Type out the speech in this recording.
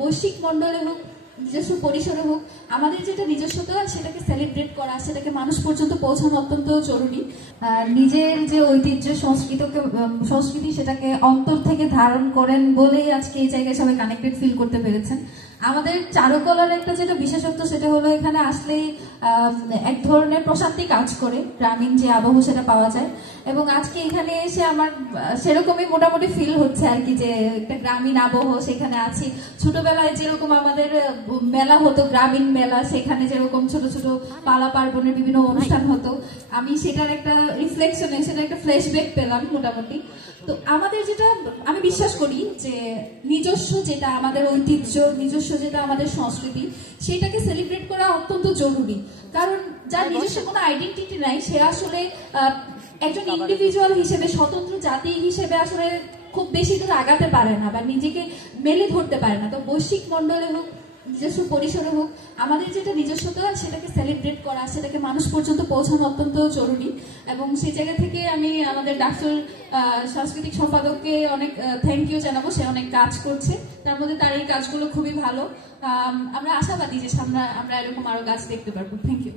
বৈশ্বিক মণ্ডলে হোক, নিজস্ব পরিসরে হোক, আমাদের যেটা নিজস্বতা সেটাকে সেলিব্রেট করা, সেটাকে মানুষ পর্যন্ত পৌঁছানো অত্যন্ত জরুরি। নিজের যে ঐতিহ্য সংস্কৃতি সেটাকে অন্তর থেকে ধারণ করেন বলেই আজকে এই জায়গায় সবাই কানেক্টেড ফিল করতে পেরেছেন। আমাদের চারুকলার একটা যেটা বিশেষত্ব সেটা হলো এখানে আসলেই এক ধরনের প্রশান্তি কাজ করে, গ্রামীণ যে আবহ সেটা পাওয়া যায়। এবং আজকে এখানে এসে আমার সেরকমই মোটামুটি ফিল হচ্ছে আর কি, যে একটা গ্রামীণ আবহ সেখানে আছি। ছোটবেলায় যেরকম আমাদের মেলা হতো, গ্রামীণ মেলা, সেখানে যেরকম ছোট ছোট পালা পার্বণের বিভিন্ন অনুষ্ঠান হতো, আমি সেটার একটা রিফ্লেকশনে, সেটা একটা ফ্ল্যাশব্যাক পেলাম মোটামুটি। তো আমাদের যেটা আমি বিশ্বাস করি যে নিজস্ব যেটা আমাদের ঐতিহ্য, নিজস্ব যেটা আমাদের সংস্কৃতি, সেটাকে সেলিব্রেট করা অত্যন্ত জরুরি। কারণ যার নিজস্ব কোনো আইডেন্টিটি নাই সে আসলে একজন ইন্ডিভিজুয়াল হিসেবে, স্বতন্ত্র জাতি হিসেবে আসলে খুব বেশি দূর আগাতে পারে না বা নিজেকে মেলে ধরতে পারে না। তো বৈশ্বিক মণ্ডলে হোক, নিজস্ব পরিসরে হোক, আমাদের যেটা নিজস্বতা সেটাকে সেলিব্রেট করা, সেটাকে মানুষ পর্যন্ত পৌঁছানো অত্যন্ত জরুরি। এবং সেই জায়গা থেকে আমি আমাদের ডাক্তার সাংস্কৃতিক সম্পাদককে অনেক থ্যাংক ইউ জানাবো। সে অনেক কাজ করছে, তার মধ্যে তার এই কাজগুলো খুবই ভালো। আমরা আশাবাদী যে সামনে আমরা এরকম আরো কাজ দেখতে পারবো। Thank you.